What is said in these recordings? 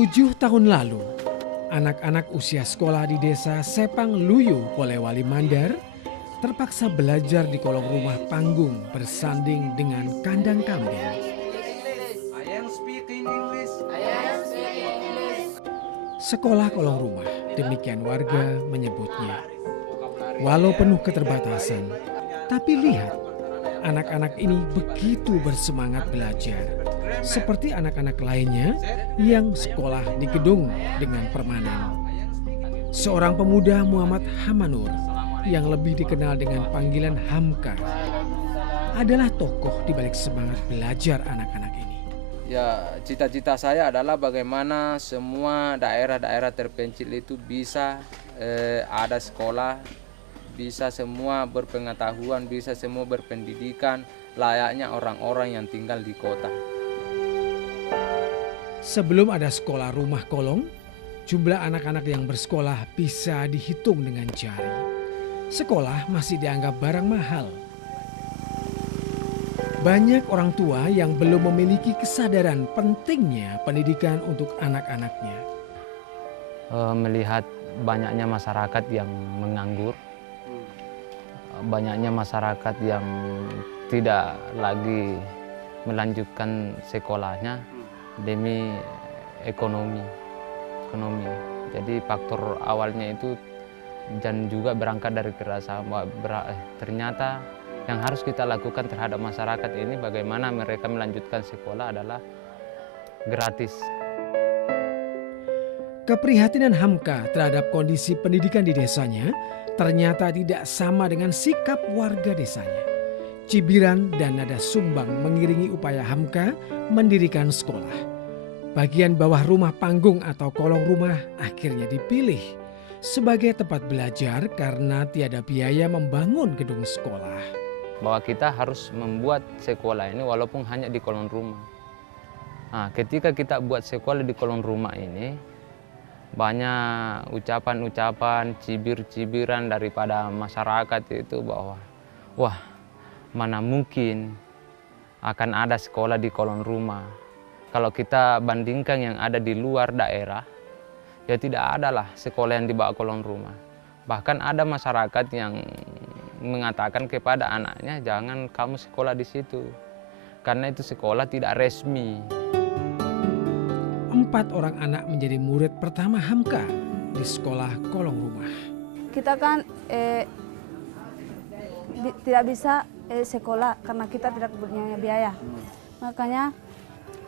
7 tahun lalu, anak-anak usia sekolah di desa Sepang Luyu, Polewali Mandar terpaksa belajar di kolong rumah panggung bersanding dengan kandang kambing. Sekolah kolong rumah, demikian warga menyebutnya. Walau penuh keterbatasan, tapi lihat, anak-anak ini begitu bersemangat belajar. Seperti anak-anak lainnya yang sekolah di gedung dengan permanen. Seorang pemuda Muhammad Hamanur yang lebih dikenal dengan panggilan Hamka adalah tokoh di balik semangat belajar anak-anak ini. Ya, cita-cita saya adalah bagaimana semua daerah-daerah terpencil itu bisa ada sekolah, bisa semua berpengetahuan, bisa semua berpendidikan layaknya orang-orang yang tinggal di kota. Sebelum ada sekolah rumah kolong, jumlah anak-anak yang bersekolah bisa dihitung dengan jari. Sekolah masih dianggap barang mahal. Banyak orang tua yang belum memiliki kesadaran pentingnya pendidikan untuk anak-anaknya. Melihat banyaknya masyarakat yang menganggur, banyaknya masyarakat yang tidak lagi melanjutkan sekolahnya demi ekonomi. Jadi faktor awalnya itu dan juga berangkat dari kerasa ternyata yang harus kita lakukan terhadap masyarakat ini bagaimana mereka melanjutkan sekolah adalah gratis. Keprihatinan Hamka terhadap kondisi pendidikan di desanya ternyata tidak sama dengan sikap warga desanya. Cibiran dan nada sumbang mengiringi upaya Hamka mendirikan sekolah. Bagian bawah rumah panggung atau kolong rumah akhirnya dipilih sebagai tempat belajar karena tiada biaya membangun gedung sekolah. Bahwa kita harus membuat sekolah ini walaupun hanya di kolong rumah. Nah, ketika kita buat sekolah di kolong rumah ini, banyak ucapan-ucapan, cibir-cibiran daripada masyarakat itu bahwa wah, mana mungkin akan ada sekolah di kolong rumah. Kalau kita bandingkan yang ada di luar daerah, ya tidak ada lah sekolah yang di bawah kolong rumah. Bahkan ada masyarakat yang mengatakan kepada anaknya, jangan kamu sekolah di situ, karena itu sekolah tidak resmi. 4 orang anak menjadi murid pertama Hamka di sekolah kolong rumah. Kita kan tidak bisa sekolah karena kita tidak punya biaya. Makanya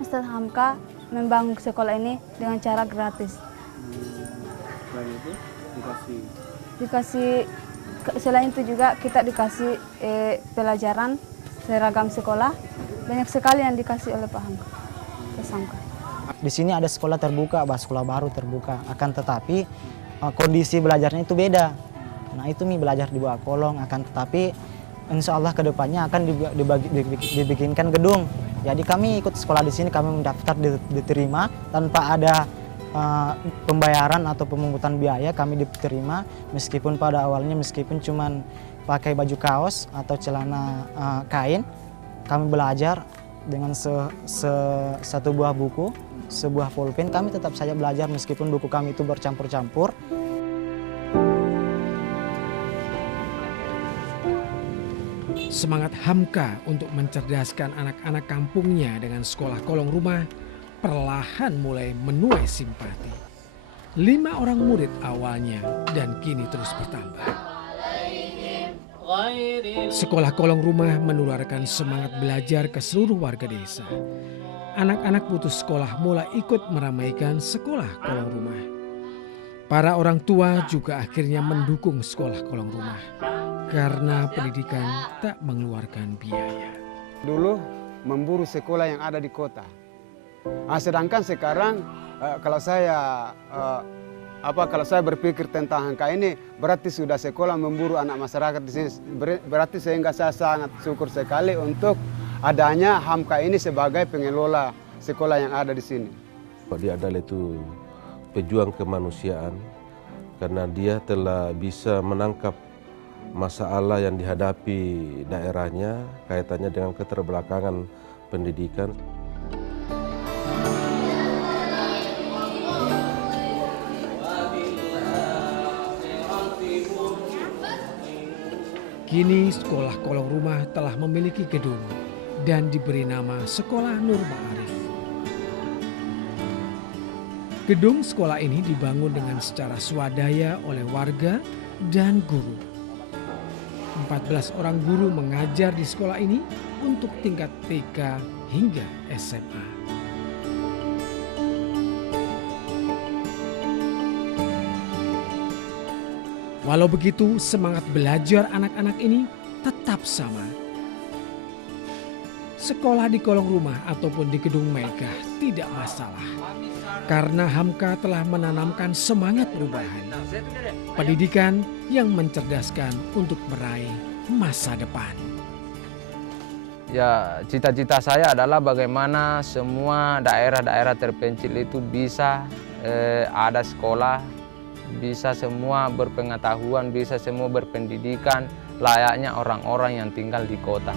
Ustadz Hamka membangun sekolah ini dengan cara gratis. Selain itu Dikasih selain itu juga kita dikasih pelajaran seragam sekolah. Banyak sekali yang dikasih oleh Pak Hamka. Di sini ada sekolah terbuka, sekolah baru terbuka. Akan tetapi kondisi belajarnya itu beda. Nah itu belajar di bawah kolong. Akan tetapi insya Allah kedepannya akan dibikinkan gedung. Jadi kami ikut sekolah di sini, kami mendaftar diterima tanpa ada pembayaran atau pemungutan biaya. Kami diterima meskipun pada awalnya cuman pakai baju kaos atau celana kain. Kami belajar dengan satu buah buku, sebuah pulpen. Kami tetap saja belajar meskipun buku kami itu bercampur-campur. Semangat Hamka untuk mencerdaskan anak-anak kampungnya dengan sekolah kolong rumah perlahan mulai menuai simpati. 5 orang murid awalnya dan kini terus bertambah. Sekolah kolong rumah menularkan semangat belajar ke seluruh warga desa. Anak-anak putus sekolah mulai ikut meramaikan sekolah kolong rumah. Para orang tua juga akhirnya mendukung sekolah kolong rumah karena pendidikan tak mengeluarkan biaya. dulu memburu sekolah yang ada di kota. Sedangkan sekarang kalau saya berpikir tentang angka ini, berarti sudah sekolah memburu anak masyarakat di sini. Berarti sehingga saya sangat syukur sekali untuk adanya Hamka ini sebagai pengelola sekolah yang ada di sini. Dia adalah itu pejuang kemanusiaan karena dia telah bisa menangkap masalah yang dihadapi daerahnya kaitannya dengan keterbelakangan pendidikan. Kini sekolah kolong rumah telah memiliki gedung dan diberi nama Sekolah Nur Ma'arif. Gedung sekolah ini dibangun dengan secara swadaya oleh warga dan guru. 14 orang guru mengajar di sekolah ini untuk tingkat TK hingga SMA. Walau begitu, semangat belajar anak-anak ini tetap sama. Sekolah di kolong rumah ataupun di gedung megah tidak masalah. Karena Hamka telah menanamkan semangat perubahan. Pendidikan yang mencerdaskan untuk meraih masa depan. Ya, cita-cita saya adalah bagaimana semua daerah-daerah terpencil itu bisa ada sekolah, bisa semua berpengetahuan, bisa semua berpendidikan layaknya orang-orang yang tinggal di kota.